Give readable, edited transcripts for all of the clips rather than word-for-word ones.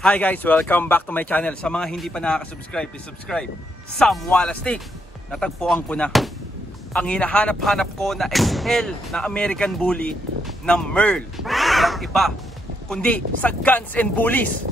Hi guys, welcome back to my channel. Sa mga hindi pa nakaka-subscribe, please subscribe. Sam Walastik. Natagpuan ko na ang hinahanap-hanap ko na XL na American Bully na Merl. Walang iba kundi sa Guns and Bullies.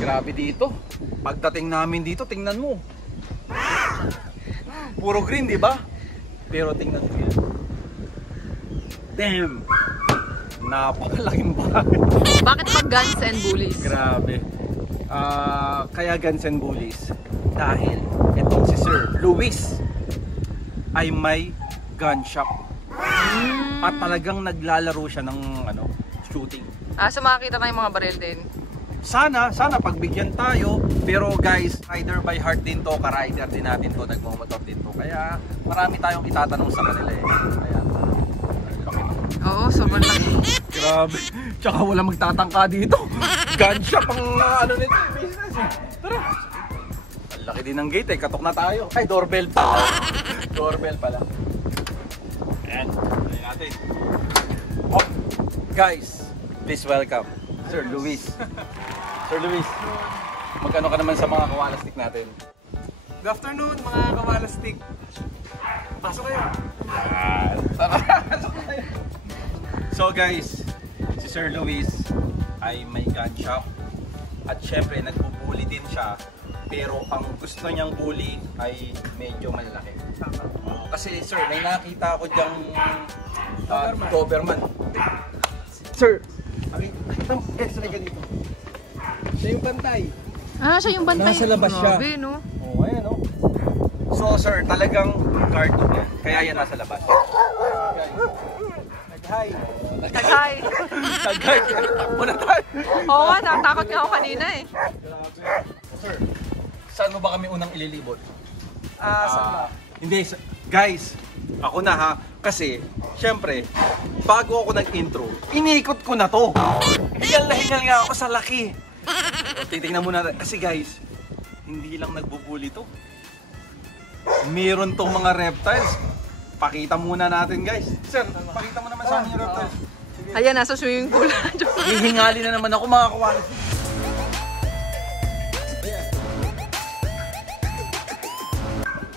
Grabe dito. Pagdating namin dito, tingnan mo. Puro green, di ba? Pero tingnan mo yan. Damn! Napakalaking bahay. Bakit pa Guns and Bullies? Grabe. Kaya Guns and Bullies dahil itong si Sir Luis ay may gun shop. At talagang naglalaro siya ng shooting. So makakita tayong mga baril din. Sana pagbigyan tayo, pero guys, rider by heart din to, ka-rider din natin to, nagmamotor din to. Kaya marami tayong itatanong sa kanila eh. Kaya, Oo, sobrang laki. Grabe. Tsaka wala magtatangka dito. Gun shop ang nito eh, business eh. Tara. Ang laki din ng gate eh, katok na tayo. Ay, doorbell pa. Doorbell pala. Ayan, tayo natin. Oh, guys, please welcome Sir Luis. Sir Luis, magkano ka naman sa mga kawalastik natin? Good afternoon mga kawalastik. Pasok kayo. So guys, si Sir Luis ay may gun shop. At syempre nagbubuli din siya. Pero ang gusto niyang bully ay medyo malaki. Kasi sir, may nakita ko diyang Doberman. Sir, extra ka dito. Siya yung bantay. Siya yung bantay. Nasa labas siya. Grabe, no? Oo, ayan o. So sir, talagang cartoon yan. Kaya yan nasa labas. Nag-hi. Nag-hi. Nag-hi. Takbo na tayo. Oo nga, nakatakot nga ako kanina eh. Sir, saan mo ba kami unang ililibot? Saan ba? Hindi, guys, ako na ha. Kasi, syempre, bago ako nag-intro, iniikot ko na to. Hingal na hingal nga ako sa laki. Titingnan muna natin. Kasi guys, hindi lang nagbubuli to. Meron tong mga reptiles. Pakita muna natin guys. Sir, pakita mo naman sa amin yung reptiles. Ayan, nasa swimming pool. Hihingali na naman ako mga kawalas.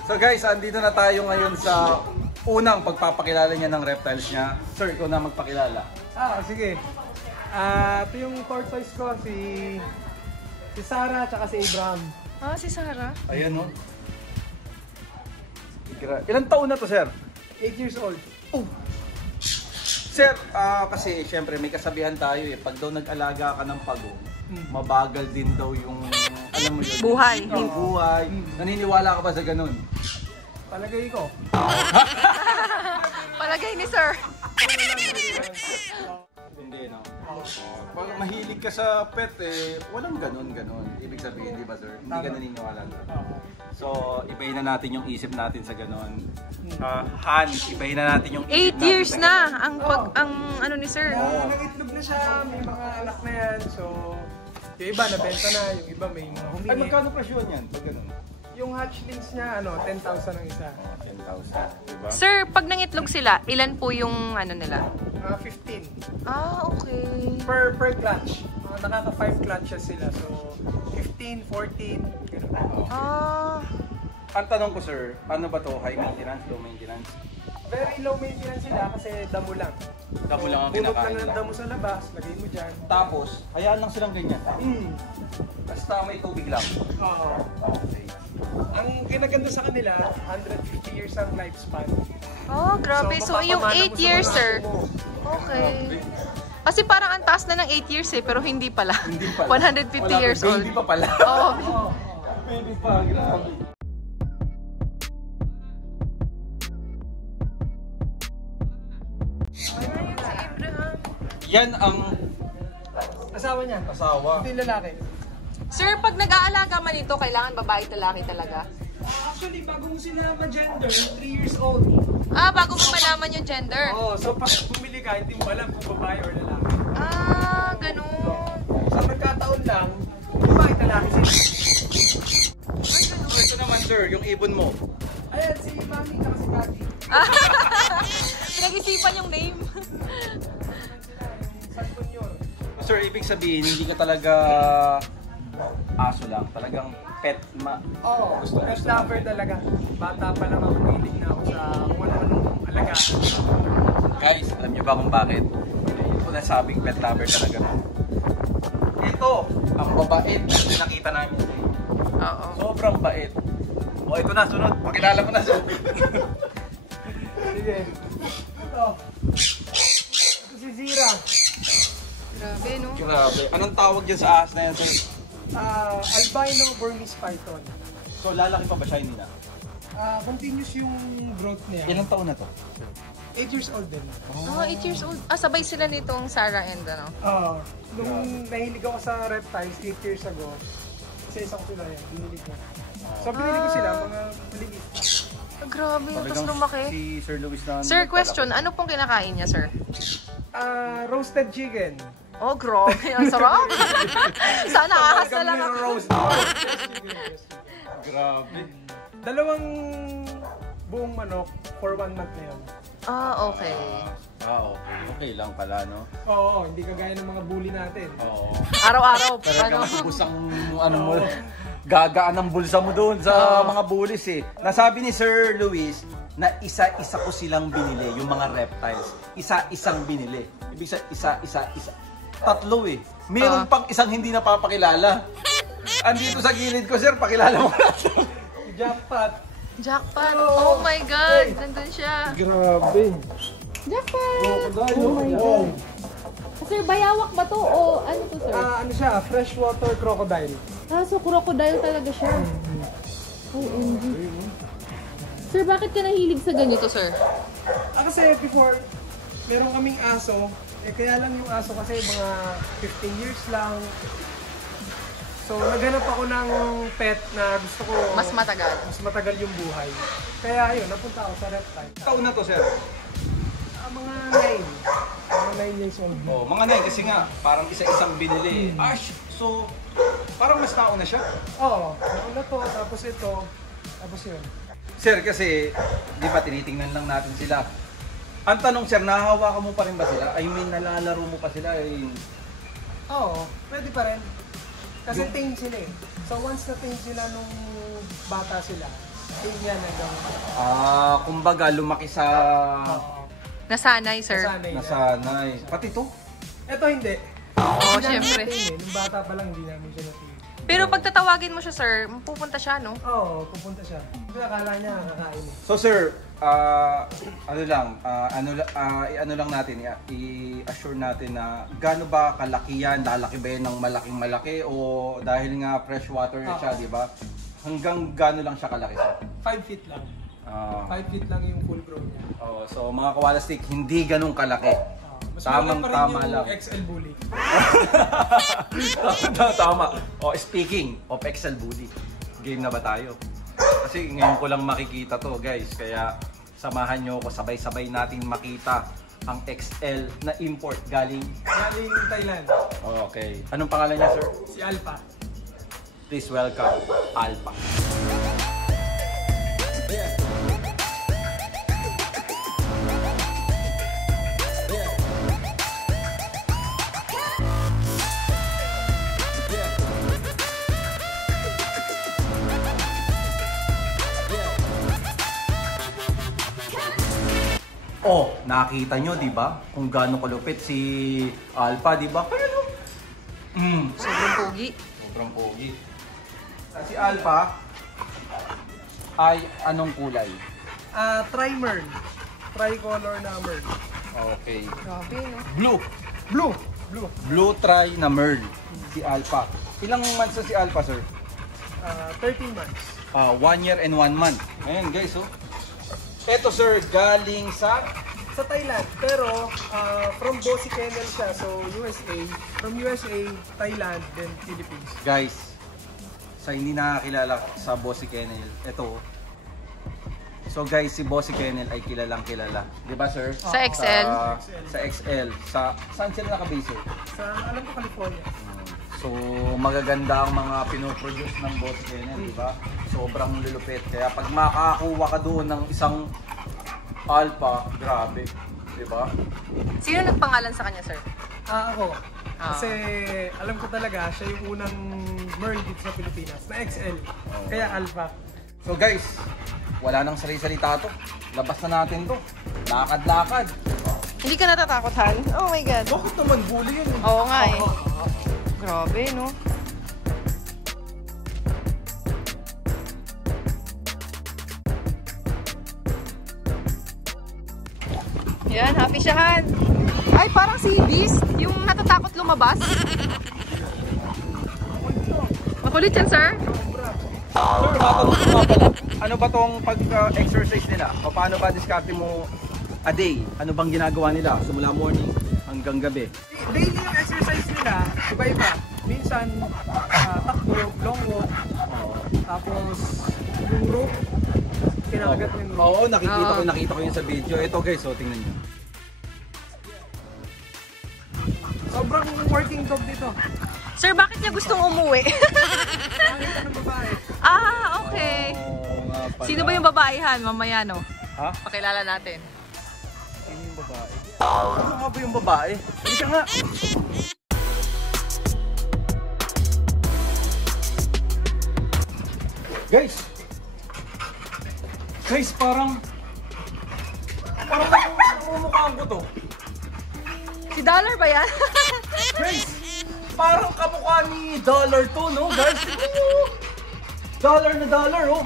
So guys, andito na tayo ngayon sa unang pagpapakilala niya ng reptiles niya. Sir, ikaw na magpakilala. Sige. Ito yung tortoise ko, si Sarah at si Abraham. Si Sarah? Ayan no. Ilang taon na to, sir? 8 years old. Oh. Sir, kasi syempre may kasabihan tayo eh. Pag daw nag-alaga ka ng pagong, mabagal din daw yung, alam mo yun, buhay. Yung buhay. Naniniwala ka ba sa ganun? Palagay ko. Palagay ni sir. Hindi, no? Pag mahilig ka sa pet, eh, walang ganun. Ibig sabihin, di ba, sir? Hindi ka naniniwala doon. So, ibahin na natin yung isip natin sa ganun. Han, ibahin na natin yung isip 8 natin years sa na ganun. ang ano ni sir. Nag-itlog na siya, may mga anak na yan. So, yung iba nabenta na, yung iba may mga Ay, humingi. magkano presyon yan? Pag ganun? Yung hatchlings niya, 10,000 ang isa. 10,000, diba? Sir, pag nangitlog sila, ilan po yung ano nila? 15. Okay. Per clutch. Nakaka 5 clutches sila. So, 15, 14. Ang tanong ko, sir, ano ba to? High maintenance, low maintenance? Very low maintenance sila kasi damo lang. Damo lang ang Bulok kinakain lang ng lang. damo sa labas, lagay mo dyan. Tapos, hayaan lang silang ganyan. Mm. Basta may tubig lang. Oo. Okay. Ang kinaganda sa kanila, 150 years ang lifespan. Oh, grabe. So, yung mapapamana 8 mo sa years, mga sir. aso mo. Okay. Kasi parang ang taas na ng 8 years eh, pero hindi pala. Hindi pala. 150 years old. Baby pa pala. Oo. Baby pa, grabe. Ayun si Abraham. Yan ang Asawa niya. asawa. Hindi lalaki. Sir, pag nag-aalaga man ito, kailangan babae lalaki talaga? Actually, bago mo sila ma-gender, 3 years old. Ah, bago mo malaman yung gender. Oo, so pag bumili ka, hindi mo alam kung babae or lalaki. Ah, ganun. Sa nagkataon lang, babae lalaki sila. So, ito naman sir, yung ibon mo. Ayan, si Mami at si Daddy. Pinag-isipan yung name. San Junior. Sir, ibig sabihin, hindi ka talaga aso lang. Talagang pet Oo, Gusto- pet gusto. lover talaga. Bata pa lang ako, hilig na ako sa kung ano-anong alagaan. Guys, alam niyo ba kung bakit? Ito nasabing pet lover talaga. Ito, ang babait na nakita namin. Oo. Sobrang bait. O, ito na, sunod. Pakilala mo na, sir. Sige. Ito. Ito si Zira. Grabe, no? Grabe. Anong tawag dyan sa ahas na yan, sir? Albino Burmese Python. So, lalaki pa ba siya? Hindi na. Continuous yung growth niya. Ilang taon na to? 8 years old din. Oh, 8 years old. Ah, sabay sila nitong Sarah and ano? Nung nahilig ako sa reptiles 8 years ago, isa-isa ko sila yan, binili ko. So binili ko sila, mga maliit. Ah, grabe, tapos Talagang lumaki. Si Sir Luis na... Sir, question, ano pong kinakain niya, sir? Roasted chicken. Oh, grabe. Ang sarap. Sana ahas na lang ako. roast. Grabe. Dalawang buong manok for 1 month na yun. Ah, okay. Okay. Okay lang pala, no? Oo, hindi kagaya ng mga bully natin. Oo. Araw-araw. Talagang Ano? ubus ang ano mo. Gagaan ang bulsa mo doon sa mga bullies eh. Nasabi ni Sir Luis na isa-isa ko silang binili, yung mga reptiles. Isa-isang binili. Ibig sabihin, isa. Tatlo eh. Meron pang isang hindi napapakilala. Andito sa gilid ko, sir, pakilala mo na. Jackpot. Jackpot. Oh my God. Nandun siya. Grabe. Jackpot! Oh my God. Sir, bayawak ba to o ano to, sir? Ano siya, freshwater crocodile. Ah, so crocodile talaga siya. OMG. Sir, bakit ka nahilig sa ganito, sir? Kasi before, meron kaming aso. Kaya lang yung aso kasi mga 15 years lang. So, naghanap ako ng pet na gusto ko Mas matagal. mas matagal yung buhay. Kaya ayun, napunta ako sa reptile. Taon na to, sir? Mga 9. Mga 9 years old. Oh, mga 9 kasi nga, parang isa-isang binili. So, parang mas taon na siya. Oo, na to, tapos ito, tapos yun. Sir, kasi, di ba, tinitingnan lang natin sila. Ang tanong, sir, nahahawakan mo pa rin ba sila? I mean, nalalaro mo pa sila? Oo, pwede pa rin. Kasi tame sila eh. So once na tame sila nung bata sila, tame yan hanggang Kumbaga, lumaki sa... Nasanay, sir. nasanay na. Nasanay. Pati to? Ito hindi. Oo, Hindi namin syempre. na-tame eh. Nung bata pa lang, hindi namin siya na-tame. Pero pag tatawagin mo siya, sir, pupunta siya, no? Oo, pupunta siya. Kasi akala niya kakain eh. So, sir, ano lang natin, i-assure natin na gaano ba kalaki yan? Lalaki ba yan ng malaking malaki? O dahil nga freshwater siya, di ba? Hanggang gaano lang siya kalaki, sir? 5 feet lang. 5 feet lang yung full grown niya. So, mga kawalastik, hindi ganun kalaki. Mas Tamang-tama lang. XL bully. Tama. Speaking of XL Bully, game na ba tayo? Kasi ngayon ko lang makikita to, guys. Kaya samahan nyo ako, sabay-sabay natin makita ang XL na import galing. Galing Thailand. Okay. Anong pangalan niya, sir? Si Alpha. Please welcome, Alpha. Oh, nakita nyo, di ba? Kung gaano kalupit si Alpha, di ba? Kaya no? Sobrang pogi. Sobrang pogi. Si Alpha, ay anong kulay? Tri-merl. Tricolor na merl. Okay. Grabe, no? Blue. Blue. Blue tri na merl. Si Alpha. Ilang months na si Alpha, sir? 13 months. 1 year and 1 month. Ayan guys, oh. Ito sir, galing sa Sa Thailand, pero from Bossy Kennel siya, so USA. From USA, Thailand, then Philippines. guys. Sa hindi nakakilala sa Bossy Kennel, ito. So guys, si Bossy Kennel ay kilalang kilala. 'Di ba, sir? Sa XL. Sa XL. Saan sila naka-base, sir? Sa, alam ko, California. So, magaganda ang mga pinoproduce ng Bossy Kennel, di ba? Sobrang lulupit. Kaya pag makakuha ka doon ng isang Alpha, grabe. Di ba? Sino nagpangalan sa kanya, sir? Ako. Kasi alam ko talaga, siya yung unang merl dito sa Pilipinas, na XL. Kaya Alpha. So guys, wala nang sali-salita to. Labas na natin to. Lakad-lakad. Hindi ka natatakot, Han? Oh my God. Bakit naman bully yun? Oo nga eh. Grabe, no? Yan, happy siya, Han. Ay, parang si Beast, yung natatakot lumabas. Makulit yan, sir? Sir, matanong ko nga pala. Ano ba tong pag-exercise nila? O paano ba diskarte mo a day? Ano bang ginagawa nila? Simula morning hanggang gabi. Daily yung exercise nila, iba-iba. Minsan, takbo, long walk, tapos yung rope, kinakagat mo yung rope. Oo, nakita ko yun sa video. Ito guys, so tingnan nyo. Sobrang working dog dito. Sir, bakit niya gustong umuwi? Nakita ng babae. Okay. Oo nga pala. Sino ba yung babae, Han? Mamaya, no? Ha? Pakilala natin. Sino yung babae? Ano nga ba yung babae? Isa nga. Guys, parang namumukhaan ko to. Si Dollar ba yan? Guys, parang kamukha ni Dollar to, no? Guys, Dollar na Dollar, oh.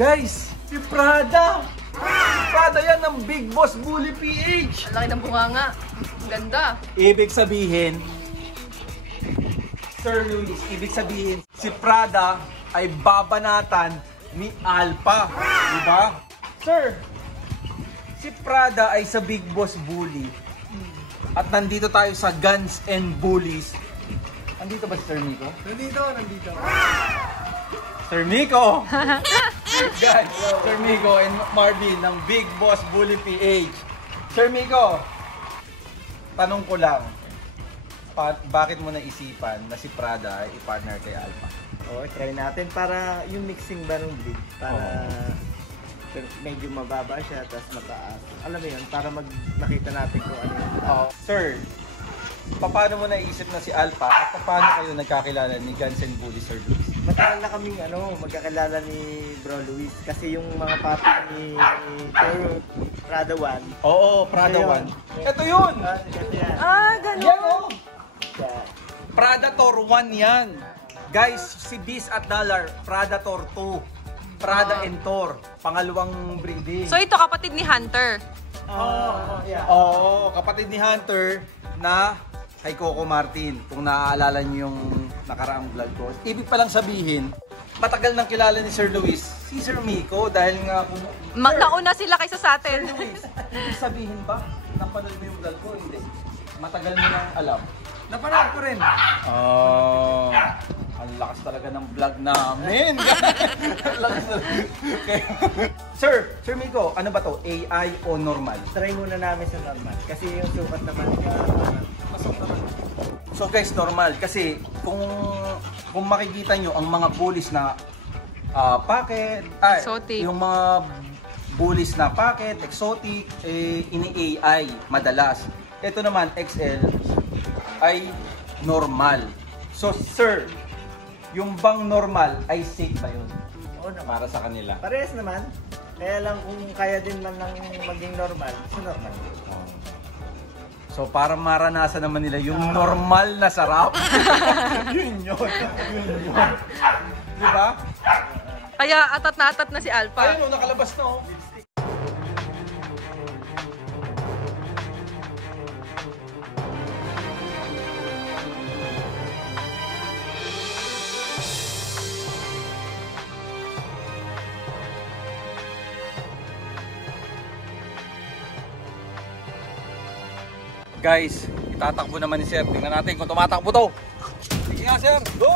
Guys, si Prada. Prada yan ng Big Boss Bully PH. Ang laki ng bunganga. Ang ganda. Ibig sabihin, Sir Luis, ibig sabihin, si Prada ay babanatan ni Alpha. Diba? Sir, si Prada ay sa Big Boss Bully. At nandito tayo sa Guns and Bullies. Nandito ba si Sir Miko? Nandito. Sir Miko! Guys, Sir Miko and Marvin ng Big Boss Bully PH. Sir Miko, tanong ko lang, bakit mo naisipan na si Prada ay i-partner kay Alpha? Oo, try natin para yung mixing ba ng breed, para medyo mababa siya, tapos mataas. Alam mo yun, para makita natin kung ano yun. Sir, paano mo naisip na si Alpha at paano kayo nagkakilala ni Guns and Bully, Sir Luis? Matagal na kaming magkakilala ni Bro Luis kasi yung mga papi ni Prada 1. Oo, Prada Ito 1. Ito yun! Yan. Ganun. Yan oh! Yan. Predator 1 yan. Guys, si Beast at Dollar, Predator 2. Prada and Thor, pangalawang breeding. So ito kapatid ni Hunter. Yeah. Oo, kapatid ni Hunter na kay Coco Martin. Kung naaalala niyo yung nakaraang vlog ko. Ibig palang sabihin, matagal nang kilala ni Sir Luis si Sir Miko dahil nga Nauna sila kaysa sa Sir atin. Luis, ibig sabihin ba, napanood mo yung vlog ko? Hindi. Matagal mo nang alam. Napanood ko rin. Oh, ang lakas talaga ng vlog namin. Ang lakas talaga. Okay. Sir Miko, ano ba to? AI o normal? Try muna namin sa normal kasi yung sukat naman pasok naman. So guys, normal kasi kung makikita nyo ang mga bullies na packet, Exotic. yung mga bullies na packet, exotic, ini-AI madalas. Ito naman, XL, ay normal. So sir, yung bang normal ay safe ba yun? Oo naman. Para sa kanila. Parehas naman. Kaya lang kung kaya din man lang maging normal, so normal. So para maranasan naman nila yung normal na sarap. Yun. Diba? Kaya atat na si Alpha. Ayun, nakalabas na oh. Guys, itatakbo naman ni Sir. Tingnan natin kung tumatakbo to. Sige nga, Sir. Go!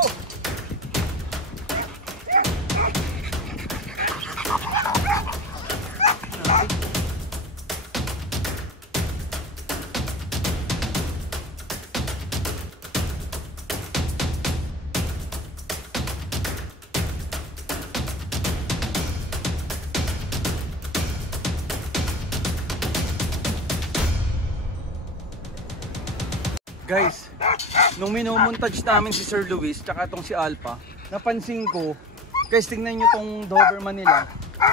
Guys, nung minomontage namin si Sir Luis tsaka itong si Alpha, napansin ko, guys, tingnan nyo tong Doberman nila.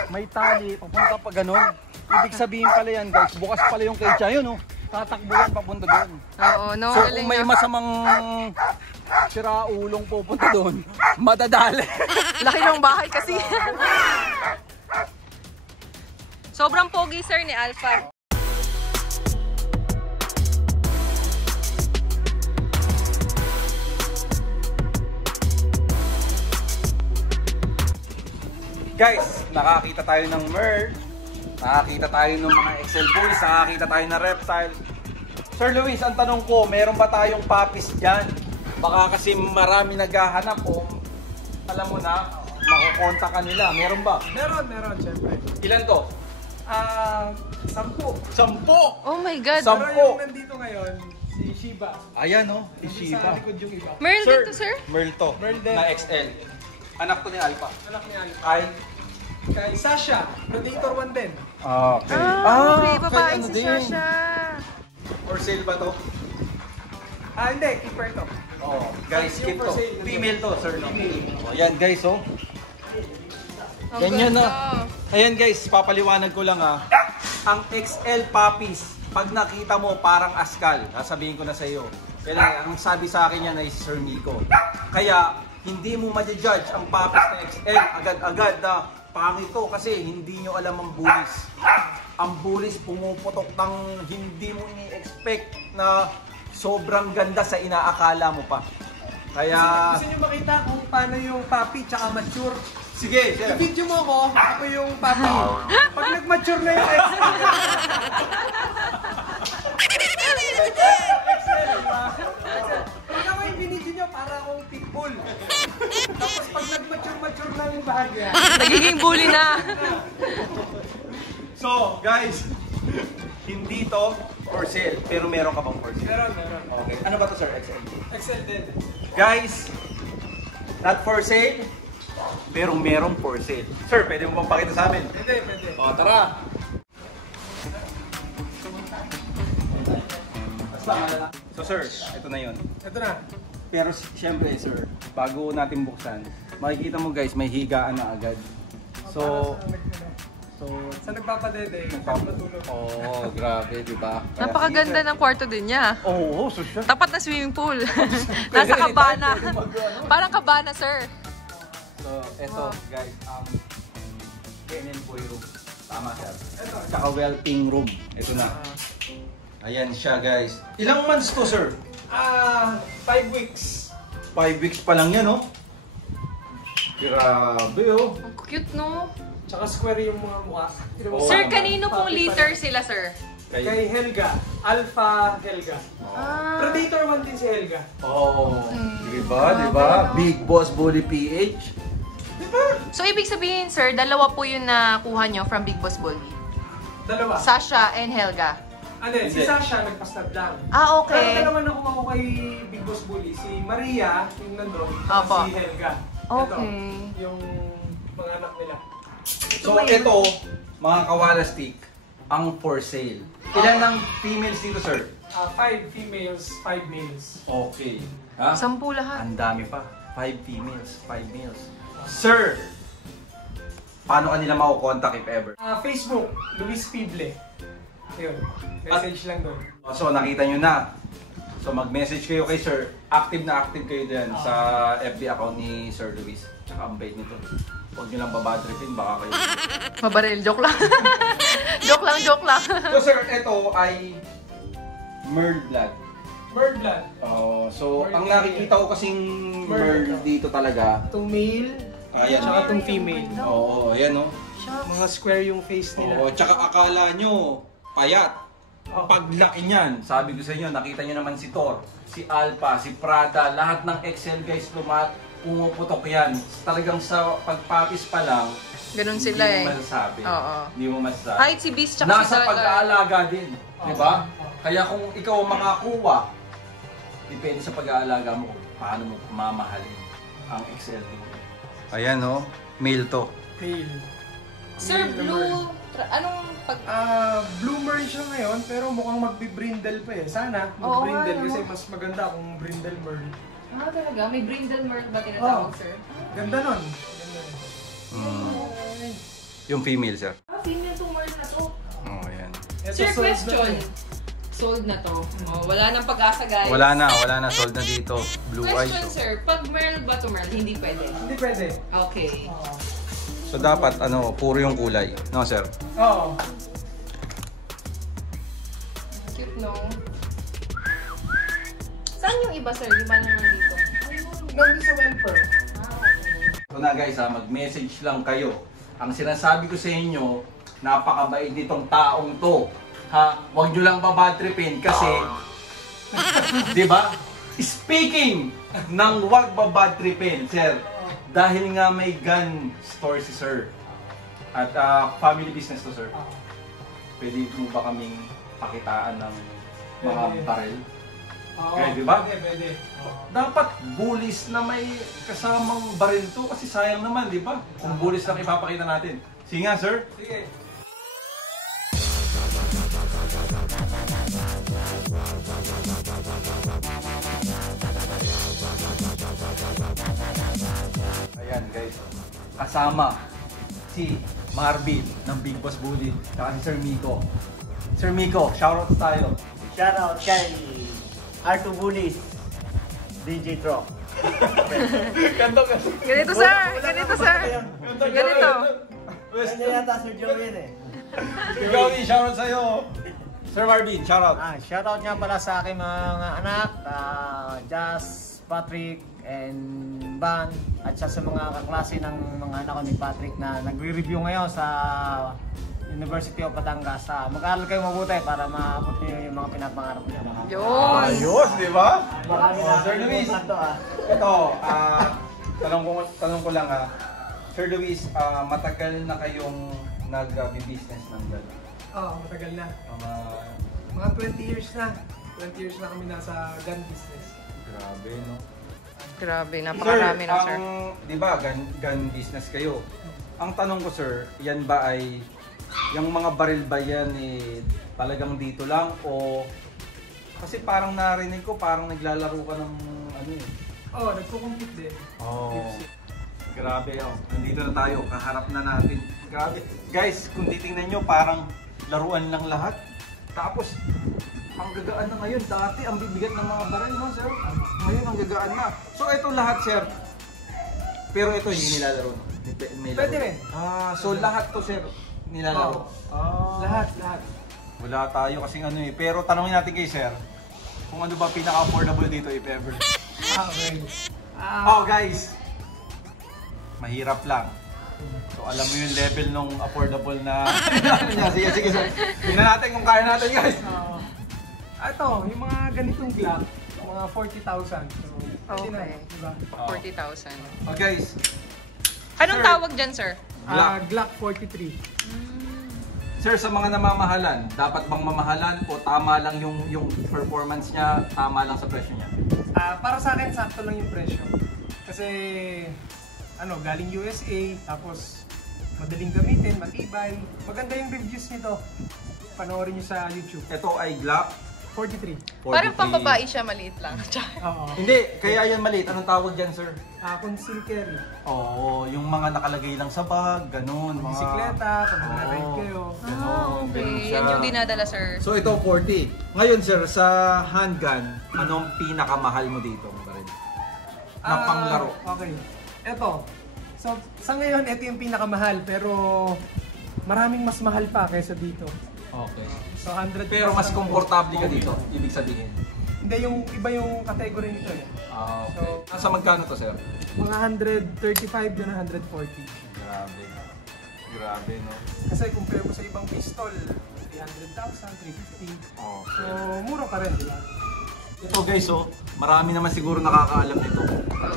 May tali, papunta pa ganun. Ibig sabihin pala yan, guys, bukas pala yung kecha yun, oh. Tatakbo yan papunta doon. Oo, no, so kung may masamang siraulong pupunta doon, madadali. Laki ng bahay kasi. Sobrang pogi, sir, ni Alpha. Guys, nakakita tayo ng merge, nakakita tayo ng mga XL Bulls, nakakita tayo ng reptile. Sir Luis, ang tanong ko, meron ba tayong puppies dyan? Baka kasi marami naghahanap o alam mo na, makukontak ka nila. Meron ba? Meron, syempre. Ilan to? 10. 10! Oh my God. Pero yung nandito ngayon, si Shiba. Ayan o, si Sa Shiba. likod yung iba. Merl Sir, dito, sir? Merl to, Merl din. na XL. Anak to ni Alpha. Anak niya. Ay? Kay Sasha, Predator 1 din. Okay. Okay, babae ano si din? Sasha. For sale ba to? Hindi, keeper to. Oh, guys, Yung skip for to. sale, Female to, sir. No? Female. Oh, yan guys, oh. Ang Ganyan ganda. na. Ayan guys, papaliwanag ko lang ha. Ang XL puppies, pag nakita mo parang askal, sasabihin ko na sa iyo. Kaya ang sabi sa akin yan ay Sir Nico. Kaya hindi mo ma-judge ang puppies na XL agad-agad na pangit to kasi hindi nyo alam ang bullies. Ang bullies pumuputok ng hindi mo ni-expect na sobrang ganda sa inaakala mo pa. Kaya Gusto nyo makita kung paano yung puppy tsaka mature? sige, sir. I-video mo ako yung puppy. Pag nag-mature na yung XL. Pag ako yung binidyo nyo, para akong pitbull. Tapos pag nag-mature na yung bahagya. Nagiging bully na. So, guys, hindi to for sale, pero meron ka bang for sale? Meron. Okay. Ano ba to, sir? XL? XL din. Guys, not for sale, pero meron for sale. Sir, pwede mo bang pakita sa amin? Pwede. O, tara! So, sir, ito na yun. Ito na. Pero siyempre, sir, bago natin buksan, makikita mo guys, may higaan na agad. So, Sa nagpapadede, pag matulog. oh, grabe, di ba? Kaya Napakaganda sige, ng kwarto din niya. sir. Oo, social. Tapat na swimming pool. Nasa kabana. Pwede mag-ano. Parang kabana, sir. So, eto guys, ang kennel boy room. Tama, sir. Tsaka whelping room. Ito na. Ayan siya, guys. Ilang months to, sir? 5 weeks. 5 weeks pa lang yan, oh. Grabe, oh. Ang cute, no? Tsaka square yung mga mukha. Oo. Sir, kanino pong litter sila, sir? Kay Helga. Alpha Helga. Ah. Predator 1 din si Helga. Oh, diba, diba? Big Boss Bully PH. So, ibig sabihin, sir, dalawa po yung nakuha nyo from Big Boss Bully. Dalawa. Sasha and Helga. Si Sasha nagpastab lang. Ah, Pero okay. dalawa na kumaku kay Big Boss Bully. Si Maria, yung nandun, Opo. si Helga. Okay. Ito, yung mga anak nila. So, ito, mga kawalastik, ang for sale. Ilan ang females dito, sir? 5 females, 5 males. Okay. Ha? 10 lahat. Ang dami pa. 5 females, 5 males. Sir, paano kanila makukontak if ever? Facebook, Luis Fible. Yun, message lang doon. So, nakita nyo na. So, mag-message kayo kay Sir. Active na active kayo dyan sa FB account ni Sir Luis. Tsaka ang bait nito. Huwag nyo lang babadripin, baka kayo. Mabaril, joke lang. joke lang. So sir, ito ay Merl blood. Merl blood. Oh, so Merl ang nakikita ko kasing Merl dito talaga. Itong male, Ayan. tsaka itong female. Oo, ayan oh. Mga square yung face nila. Oo, tsaka akala nyo, payat. Paglaki niyan, sabi ko sa inyo, nakita nyo naman si Thor, si Alpha, si Prada, lahat ng Excel guys pumuputok yan. Talagang sa pagpapis pa lang, Ganun sila hindi mo eh. masasabi. Oo. Hindi mo masasabi. Kahit si Beast tsaka si Nasa Darla. pag-aalaga din, di ba? Kaya kung ikaw ang makakuha, depende sa pag-aalaga mo kung paano mo mamahalin ang Excel. Ayan oh, male to. Male. Sir, blue, anong pag... Blue Merl siya ngayon, pero mukhang magbi-brindle pa eh. Sana Oo, mag-brindle ano? kasi mas maganda kung brindle Merl. Ah, talaga? May brindle merl ba tinatawag, Oo. sir? Ganda nun. Ganda nun. Yung female sir. Ah, female tong merl na to. Oh, ayan. Ito, Sir, sold na question. to. Sold na to. Oh, wala nang pag-asa, guys. Wala na, sold na dito. Blue eyes. Question, Oh. sir. Pag merl ba to merl, hindi pwede. Hindi pwede. Okay. So dapat puro yung kulay. No sir? Oo. Cute, no? Saan yung iba, sir? Di ba naman dito? Nandun sa Welper. Ah, okay. So na guys mag-message lang kayo. Ang sinasabi ko sa inyo, napakabait nitong taong to. Ha? Huwag nyo lang babatripin kasi, di ba? Speaking ng huwag babatripin, sir, dahil nga may gun store si sir at family business to sir, pwede mo ba kaming pakitaan ng mga Pwede. baril? Oo. Pwede ba? Pwede. Dapat bullies na may kasamang baril to kasi sayang naman, di ba? Kung bullies lang ipapakita natin. Sige nga, sir. Sige. Ayan, guys. Kasama si Marvin ng Big Boss Bully at si Sir Miko. Sir Miko, shoutout tayo. Shoutout kay Artu Bullies, DJ Truck. Kanto ka. Ganito, sir. Ganito, sir. Ganito. Kanya yata Sir Joey yun eh. Sir Joey, shoutout sa'yo. Sir Marvin, shoutout. Shoutout nga pala sa aking mga anak, Jazz, Patrick, and Van, at sa mga kaklase ng mga anak ko ni Patrick na nagre-review ngayon sa University of Batangas. Mag-aaral kayo mabuti para maabot niyo yung mga pinapangarap niyo. Yun. Ayos, di ba? Marami na Sir Luis. Ito, tanong ko lang Sir Luis, matagal na kayong nag-business ng gano'n? Oo, matagal na. Mga 20 years na. 20 years na kami nasa gun business. Grabe, no? Grabe, napakarami na, sir. Di ba, gun business kayo. Ang tanong ko, sir, yan ba ay, yung mga baril ba yan talagang dito lang o kasi parang narinig ko parang naglalaro ka ng Oo, nagko-compete din. Grabe, nandito na tayo, kaharap na natin. Grabe. Guys, kung titingnan nyo, parang laruan lang lahat. Tapos, ang gagaan na ngayon. Dati, ang bibigat ng mga baril, no, sir? Ngayon, ang gagaan na. So, ito lahat, sir. Pero ito, hindi nilalaro. May laro. Pwede rin. So lahat to, sir, nilalaro. Lahat. Wala tayo kasing Pero tanongin natin kay sir, kung ano ba pinaka-affordable dito, if ever. Okay. Guys, mahirap lang. So alam mo yung level nung affordable na sige sir. Tingnan natin kung kaya natin, guys. Ito, yung mga ganitong Glock, mga 40,000. So, pwede na, Okay. diba? 40,000. Guys, Anong Sir. tawag dyan, sir? Glock 43. sir, sa mga namamahalan, dapat bang mamahalan o tama lang yung performance niya, tama lang sa presyo niya? Para sa akin, sakto lang yung presyo. Kasi, galing USA, tapos madaling gamitin, matibay. Maganda yung reviews nito. Panoorin nyo sa YouTube. Ito ay Glock 43. 43. Parang pambabae siya, maliit lang. Oo. Hindi, kaya yan maliit. Anong tawag dyan, sir? Conceal carry. Oo, yung mga nakalagay lang sa bag, ganun. Mga Bisikleta, pag nag-ride kayo. Ganun siya. Yan yung dinadala, sir. So ito, 40. Ngayon, sir, sa handgun, anong pinakamahal mo dito? Ng panglaro. Okay. Ito, So, sa ngayon, ito yung pinakamahal, pero maraming mas mahal pa kaysa dito. Okay. So, 100 Pero mas komportable ka dito, ibig sabihin. Hindi, yung iba yung category nito eh. Okay. So, Nasa magkano to, sir? Mga 135 yun, 140. Grabe. Grabe, no? Kasi compare mo sa ibang pistol, 300,000, 350. Okay. So, mura pa rin, di ba? Ito guys, oh, marami naman siguro nakakaalam nito.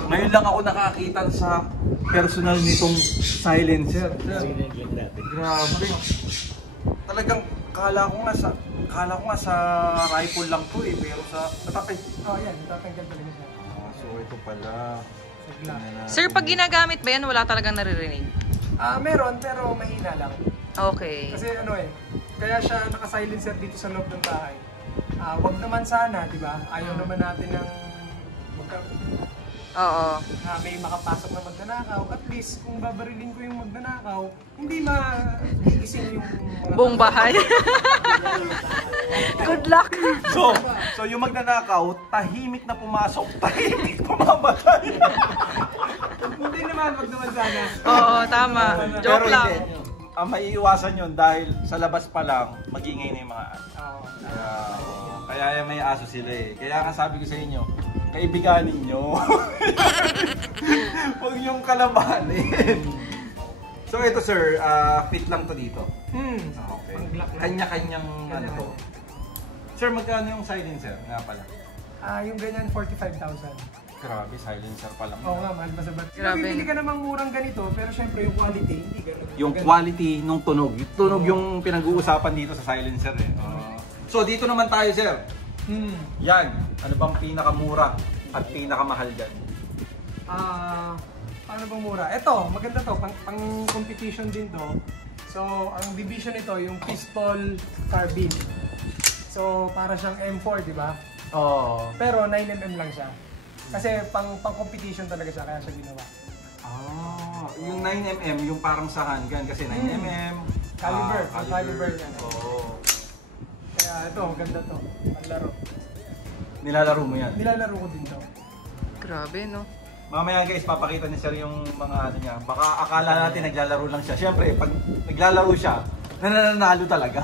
Ngayon lang ako nakakita sa personal nitong silencer. Grabe. Talagang kala ko nga sa rifle lang to eh, pero sa tatapay. Oh, yan, tatanggal talaga siya. So ito pala. Sa Glock. Sir, pag ginagamit ba yan, wala talagang naririnig? Meron, pero mahina lang. Okay. Kasi ano eh, kaya siya naka-silencer dito sa loob ng bahay. Wag naman sana, di ba? Ayaw naman natin ng Oo. may makapasok na magnanakaw. At least, kung babarilin ko yung magnanakaw, hindi magigising yung mga Buong bahay. Good luck. So yung magnanakaw, tahimik na pumasok, tahimik pumamatay. Hindi naman, wag naman sana. Oo, tama. Joke Pero lang. hindi. Ang maiiwasan yun dahil sa labas pa lang, mag-iingay na yung mga aso. Kaya may aso sila eh. Kaya nga sabi ko sa inyo, kaibiganin nyo. Huwag yung kalabanin. So ito sir, fit lang to dito. Okay. Kanya-kanyang ano to. Sir, magkano yung silencer nga pala? Yung ganyan, 45,000. Grabe, silencer pa lang. Oo nga, mahal ba sa bat? Grabe. Bibili ka namang murang ganito, pero syempre yung quality, hindi ganun. Yung quality nung tunog. Yung tunog yung pinag-uusapan dito sa silencer eh. So dito naman tayo sir. Yan, ano bang pinakamura at pinakamahal dyan? Paano bang mura? Ito, maganda to, pang competition din to. So, ang division nito, yung pistol carbine. So, para siyang M4, di ba? Oh. Pero 9mm lang siya. Kasi pang competition talaga siya, kaya siya ginawa. Yung 9mm, yung parang sa handgun kasi 9mm. Caliber, caliber yan. Oo. Kaya ito, maganda to, paglaro. Nilalaro mo yan? Nilalaro ko din to. Grabe, no? Mamaya guys, papakita ni sir yung mga ano niya. Baka akala natin naglalaro lang siya. Siyempre, pag naglalaro siya, nananalo talaga.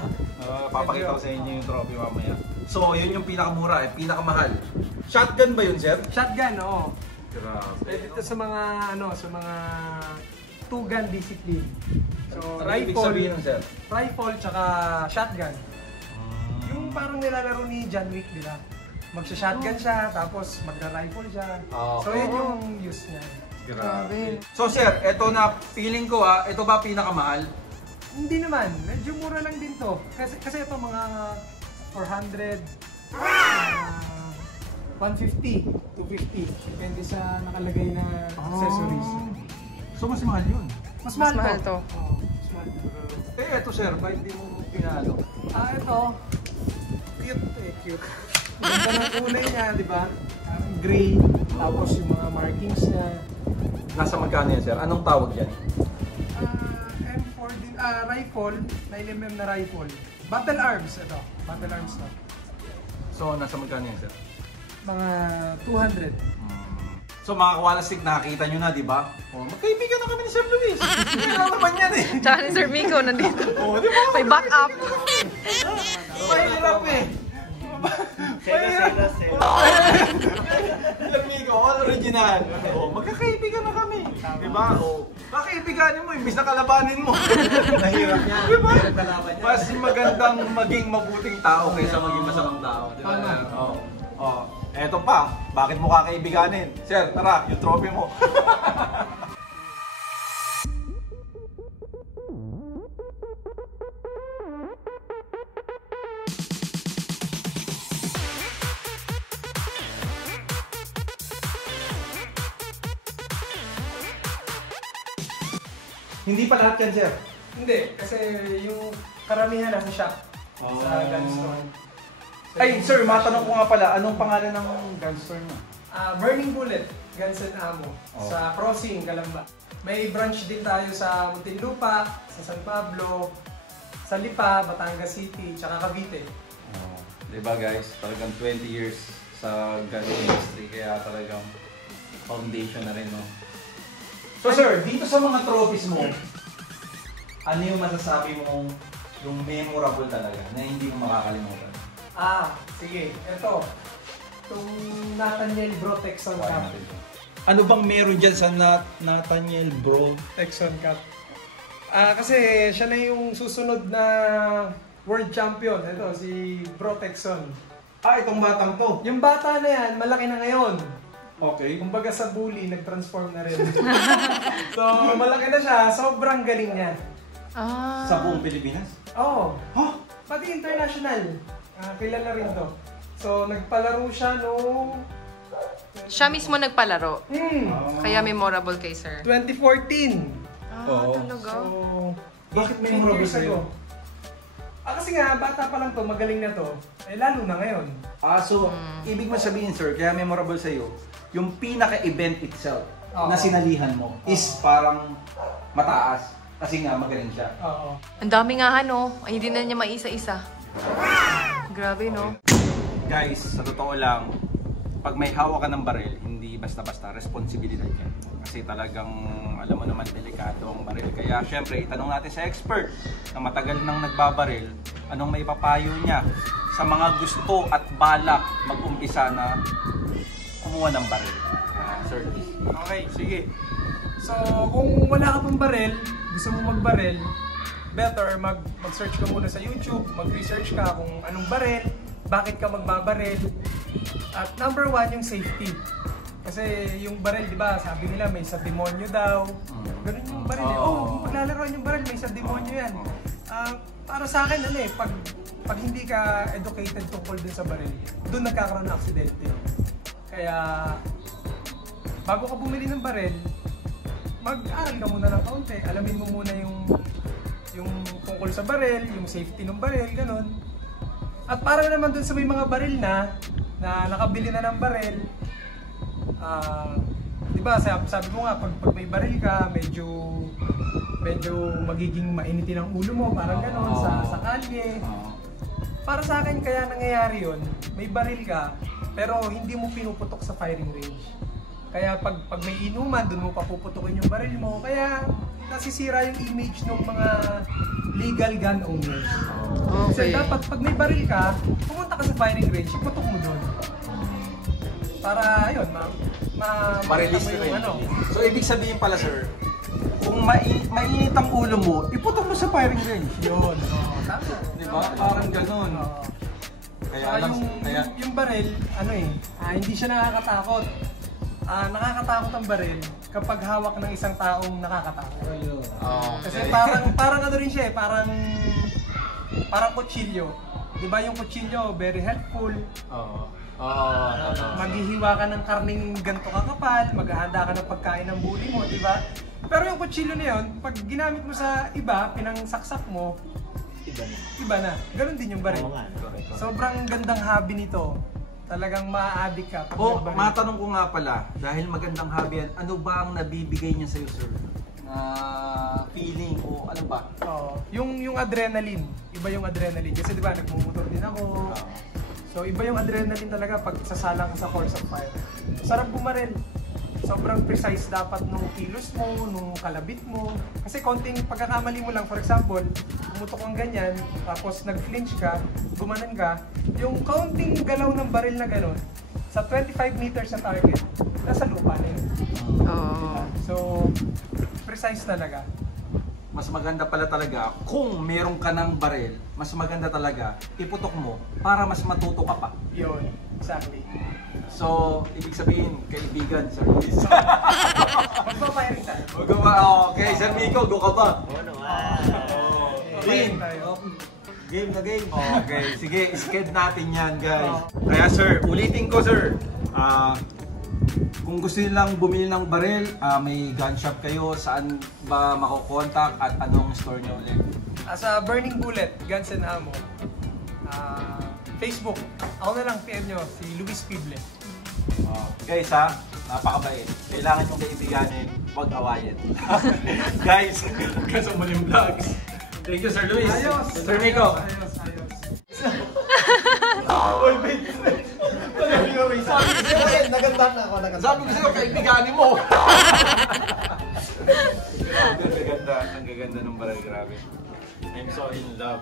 Papakita ko sa inyo yung trophy mamaya. So, yun yung pinakamura, pinakamahal. Shotgun ba yun, sir? Shotgun, oo. Grabe. Dito sa mga, sa mga two-gun discipline. So, Ano ibig sabihin nun, sir? rifle tsaka shotgun. Yung parang nilalaro ni John Wick, di ba? Magsha-shotgun siya, tapos magra-rifle siya. So, yun yung use niya. Grabe. So, sir, eto na, feeling ko ito ba pinakamahal? Hindi naman, medyo mura lang din to. Kasi ito mga 400, 150, 250. Depende sa nakalagay na accessories. So, mas mahal yun. Mas mahal mahal to. to. Oo, mas mahal to. Eto, sir, ba hindi mo pinalo? Ito. Cute cute. Ganda ng kulay niya, di ba? Gray, tapos yung mga markings niya. Nasa magkano yan, sir? Anong tawag yan? M4 din, rifle, 9mm na rifle. Battle arms, ito. Battle arms to. So, nasa magkano yan, sir? Mga 200. So mga kawalastik, nakakita nyo na, di ba? Magkaibigan na kami ni Sir Luis. Kaya naman yan eh. Tsaka ni Sir Miko nandito. Di ba? May backup. Mahirap eh. Sela. Sir Miko, original. Magkakaibigan na kami. Di ba? Kakaibiganin mo, imbis na kalabanin mo. Nahirap niya. Di ba? Mas magandang maging mabuting tao kaysa maging masamang tao. Di ba? Eto pa, bakit mo kakaibiganin? Sir, tara, yung trophy mo. Hindi pa lahat yan, sir. Hindi, kasi yung karamihan nasa shop. Sa gun store. Ay, sir, matanong ko nga pala, anong pangalan ng gun store mo? Burning Bullet, Guns and Ammo, sa Crossing, Calamba. May branch din tayo sa Muntinlupa, sa San Pablo, sa Lipa, Batangas City, tsaka Cavite. Diba guys, talagang 20 years sa gun industry, kaya talagang foundation na rin, no? So sir, dito sa mga trophies mo, ano yung masasabi mo yung memorable talaga na hindi mo makakalimutan? Sige. Ito. Itong Nathaniel Bro Texon Cup. Ano bang meron dyan sa Nathaniel Bro? Texon Cup. Kasi siya na yung susunod na world champion. Ito, si Bro Texon. Itong batang to. Yung bata na yan, malaki na ngayon. Okay. Kumbaga sa bully, nag-transform na rin. So, malaki na siya. Sobrang galing niya. Sa buong Pilipinas? Oo. Pati international. Kilala rin to. So, nagpalaro siya noong Siya mismo nagpalaro. Kaya memorable kay sir. 2014. Oo. Talaga? So, Bakit 15 memorable years sa'yo? ago. Kasi nga, bata pa lang to, magaling na to. Lalo na ngayon. So, ibig mo sabihin sir, kaya memorable sa'yo, yung pinaka-event itself Oo. na sinalihan mo is parang mataas. Kasi nga, magaling siya. Oo. Ang dami nga Ay, hindi na niya maisa-isa. Grabe, no? Guys, sa totoo lang, pag may hawak ka ng baril, hindi basta-basta, responsibilidad yan. Kasi talagang, alam mo naman, delikado ang baril. Kaya syempre, itanong natin sa expert na matagal nang nagbabaril, anong may papayo niya sa mga gusto at balak mag-umpisa na kumuha ng baril. Sir, Okay, sige. So, kung wala ka pang baril, gusto mo magbaril, better mag-search ka muna sa YouTube, mag-research ka kung anong baril, bakit ka magbabaril. At number 1, yung safety. Kasi yung baril, di ba, sabi nila may sa demonyo daw. Ganun yung baril. Kung maglalaroan yung baril, may sa demonyo yan. Para sa akin, pag hindi ka educated tungkol dun sa baril, dun nagkakaroon ng aksidente. Kaya, bago ka bumili ng baril, mag-aral ka muna ng kaunti. Alamin mo muna yung tungkol sa baril, yung safety ng baril, ganun. At para naman dun sa may mga baril na nakabili na ng baril, di ba, sabi mo nga, pag may baril ka, medyo magiging mainitin ang ulo mo, parang ganun, sa kalye. Para sa akin, kaya nangyayari yun, may baril ka, pero hindi mo pinuputok sa firing range. Kaya pag may inuman, dun mo papuputukin yung baril mo, kaya nasisira yung image ng mga legal gun owners. Kasi dapat pag may baril ka, pumunta ka sa firing range, iputok mo dun. Para, ayun, ma-release mo yung So, ibig sabihin pala, sir, kung mainit ang ulo mo, iputok mo sa firing range. Yun, tama. Di ba? Parang ganun. Kaya yung baril, hindi siya nakakatakot. Nakakatakot ang baril kapag hawak ng isang taong nakakatakot. Kasi parang ano rin siya parang kutsilyo. Di ba yung kutsilyo, very helpful. Maghihiwa ka ng karning ganto kakapal, maghahanda ka ng pagkain ng bully mo, di ba? Pero yung kutsilyo na yun, pag ginamit mo sa iba, pinangsaksak mo, iba na. Ganon din yung baril. Sobrang gandang hobby nito. Talagang ma-addict ka. Matanong ko nga pala, dahil magandang hobby yan, ano ba ang nabibigay niya sa'yo, sir? Feeling o ano ba? Yung adrenaline. Iba yung adrenaline. Kasi di ba, nagmumotor din ako. So, iba yung adrenaline talaga pag sasalang ka sa course of fire. Sarap bumaril. Sobrang precise dapat nung kilos mo, nung kalabit mo. Kasi konting pagkakamali mo lang, for example, pumutok kang ganyan, tapos nag-flinch ka, gumanan ka, yung kaunting galaw ng baril na gano'n, sa 25 meters sa target, nasa lupa na yun. So, precise talaga. Mas maganda pala talaga kung meron ka ng baril, mas maganda talaga iputok mo para mas matuto ka pa. Yun, exactly. So, ibig sabihin, kaibigan, Sir Luis. Magpa-firing tayo. Okay, Sir Miko, go ka ba? Game. Game na game. Okay, sige, sked natin yan, guys. Kaya sir, ulitin ko sir. Kung gusto niyo lang bumili ng baril, may gun shop kayo, saan ba makokontak at anong store niyo ulit? Sa Burning Bullet, Guns and Ammo. Facebook. Ako na lang, PM nyo, si Luis Pible. Guys napakabait. Kailangan yung kaibiganin, huwag awayin. Guys, hanggang sa muling vlogs. Thank you Sir Luis. Ayos! Sir Miko. Ayos. Oy, wait. Naganda na ako. Sabi ko sa'yo, kaibiganin mo. Ang gaganda ng baral, grabe. I'm so in love.